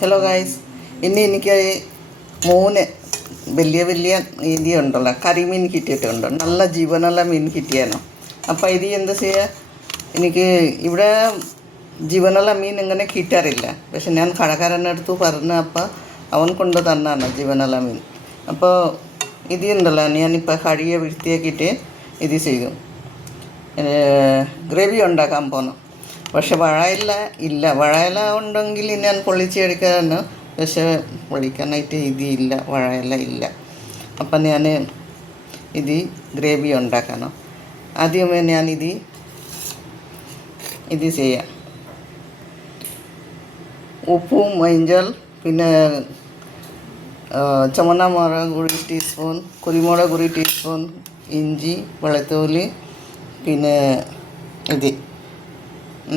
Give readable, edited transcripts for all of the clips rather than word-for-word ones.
Hello guys, ഇന്ന് എനിക്ക് മൂന്ന് വലിയ വലിയ ഇത് ഉണ്ടല്ലോ, കരിമീൻ കിട്ടിയിട്ടുണ്ട്. നല്ല ജീവനുള്ള മീൻ കിട്ടിയാണ്. അപ്പോൾ ഇത് എന്താ ചെയ്യുക, എനിക്ക് ഇവിടെ ജീവനുള്ള മീൻ ഇങ്ങനെ കിട്ടാറില്ല. പക്ഷെ ഞാൻ കടക്കാരൻ്റെ അടുത്ത് പറഞ്ഞപ്പോൾ അവൻ കൊണ്ട് തന്നാണ് ജീവനുള്ള മീൻ. അപ്പോൾ ഇത് ഉണ്ടല്ലോ, ഞാനിപ്പോൾ കഴുകിയ വൃത്തിയാക്കിയിട്ട് ഇത് ചെയ്തു ഗ്രേവി ഉണ്ടാക്കാൻ പോകണം. പക്ഷെ വാഴയില ഉണ്ടെങ്കിൽ ഞാൻ പൊള്ളിച്ചെടുക്കാനാണ്. പക്ഷെ പൊള്ളിക്കാനായിട്ട് ഇതില്ല, വാഴയില ഇല്ല. അപ്പം ഞാൻ ഇത് ഗ്രേവി ഉണ്ടാക്കണം. ആദ്യമേ ഞാൻ ഇത് ചെയ്യാം. ഉപ്പും മഞ്ഞൾ, പിന്നെ ചുവന്ന മുളക് 1 ടീസ്പൂൺ, കുരുമുളക് 1 ടീസ്പൂൺ, ഇഞ്ചി, വെളുത്തുള്ളി, പിന്നെ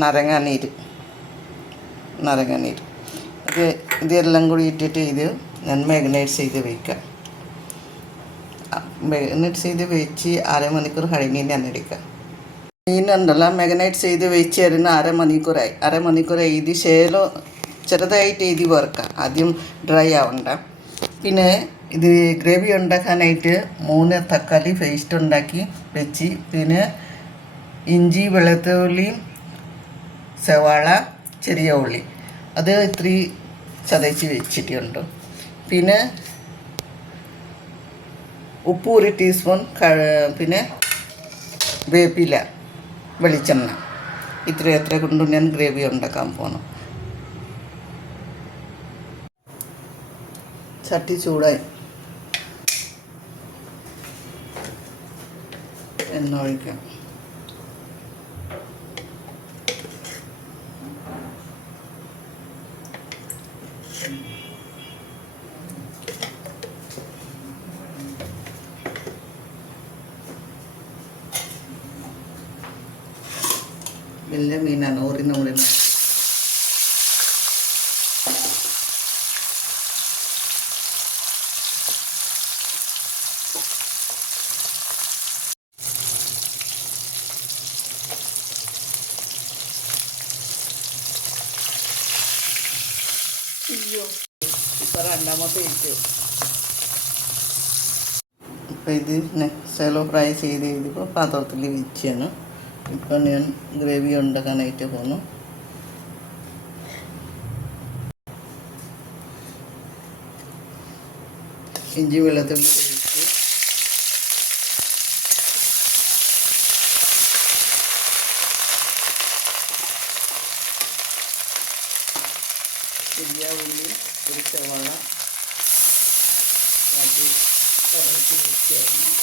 നാരങ്ങാനീര് ഇതെല്ലാം കൂടി ഇട്ടിട്ട് ഇത് ഞാൻ മാഗ്നേറ്റ് ചെയ്ത് വയ്ക്കാം. മാഗ്നേറ്റ് ചെയ്ത് വെച്ച് അരമണിക്കൂർ കഴിഞ്ഞ് ഞാൻ എടുക്കാം. മീനുണ്ടല്ലോ, മാഗ്നേറ്റ് ചെയ്ത് വെച്ച് തരുന്ന അരമണിക്കൂറായി. ഇത് ചെറുതായിട്ട് ഇത് വറുക്കാം. ആദ്യം ഡ്രൈ ആവണ്ട. പിന്നെ ഇത് ഗ്രേവി ഉണ്ടാക്കാനായിട്ട് 3 തക്കാളി പേസ്റ്റ് ഉണ്ടാക്കി വെച്ച്, പിന്നെ ഇഞ്ചി, വെളുത്തുള്ളി, സവാള, ചെറിയ ഉള്ളി അത് ഇത്തിരി ചതച്ച് വെച്ചിട്ടുണ്ട്. പിന്നെ ഉപ്പ് 1 ടീസ്പൂൺ, പിന്നെ വേപ്പില, വെളിച്ചെണ്ണ. എത്ര കൊണ്ട് ഞാൻ ഗ്രേവി ഉണ്ടാക്കാൻ പോകണം. ചട്ടി ചൂടായി, എണ്ണ ഒഴിക്കാം. വലിയ മീനാണ്, ഓറിന ഇപ്പം രണ്ടാമത്തെ ഇട്ടു. ഇപ്പം ഇത് സെലോ ഫ്രൈ ചെയ്തിപ്പോൾ പാത്രത്തിൽ വെച്ചാണ്. ഇപ്പം ഞാൻ ഗ്രേവി ഉണ്ടാക്കാനായിട്ട് പോന്നു. ഇഞ്ചി, വെളുത്തുള്ളി പേസ്റ്റ്, ചെറിയ ഉള്ളി, ഒരു സവാള അത് കടച്ച് വെച്ചായിരുന്നു.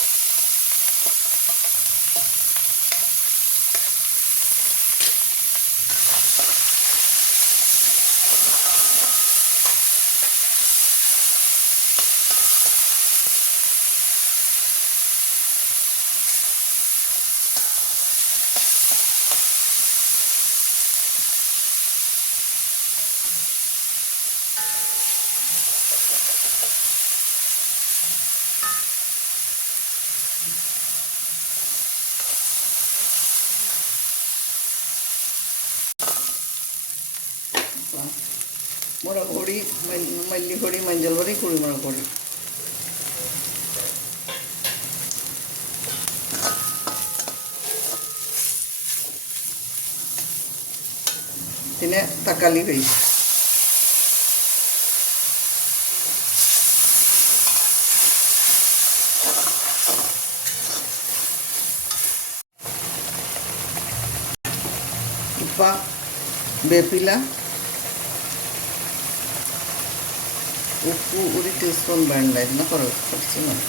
മുളക് പൊടി, മല്ലിപ്പൊടി, മഞ്ഞൾ പൊടി, കുരുമുളക് പൊടി. പിന്നെ തക്കാളി പേസ്റ്റ്. ഇപ്പം വേപ്പില, ഉപ്പ് 1 ടീസ്പൂൺ വേണ്ടായിരുന്നു, കുറച്ച് മതി.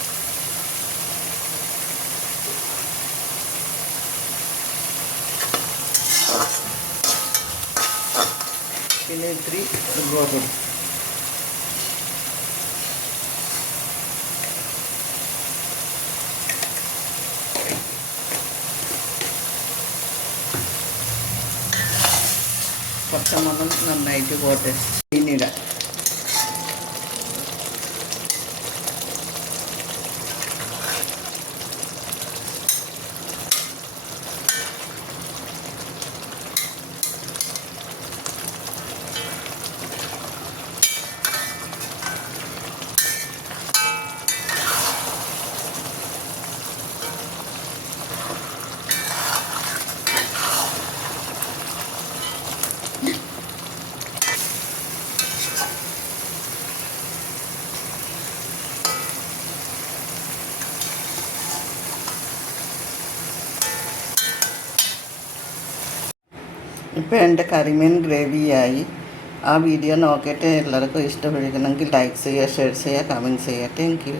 പിന്നെ ഇത്തിരി ഉരുളപ്പൊടി. പച്ചമുളക് നന്നായിട്ട് പോട്ടെ. പിന്നിടാം. ഇപ്പോൾ എൻ്റെ കരിമീൻ ഗ്രേവിയായി. ആ വീഡിയോ നോക്കിയിട്ട് എല്ലാവർക്കും ഇഷ്ടപ്പെടിക്കണമെങ്കിൽ ലൈക്ക് ചെയ്യുക, ഷെയർ ചെയ്യുക, കമൻറ്റ് ചെയ്യുക. Thank you.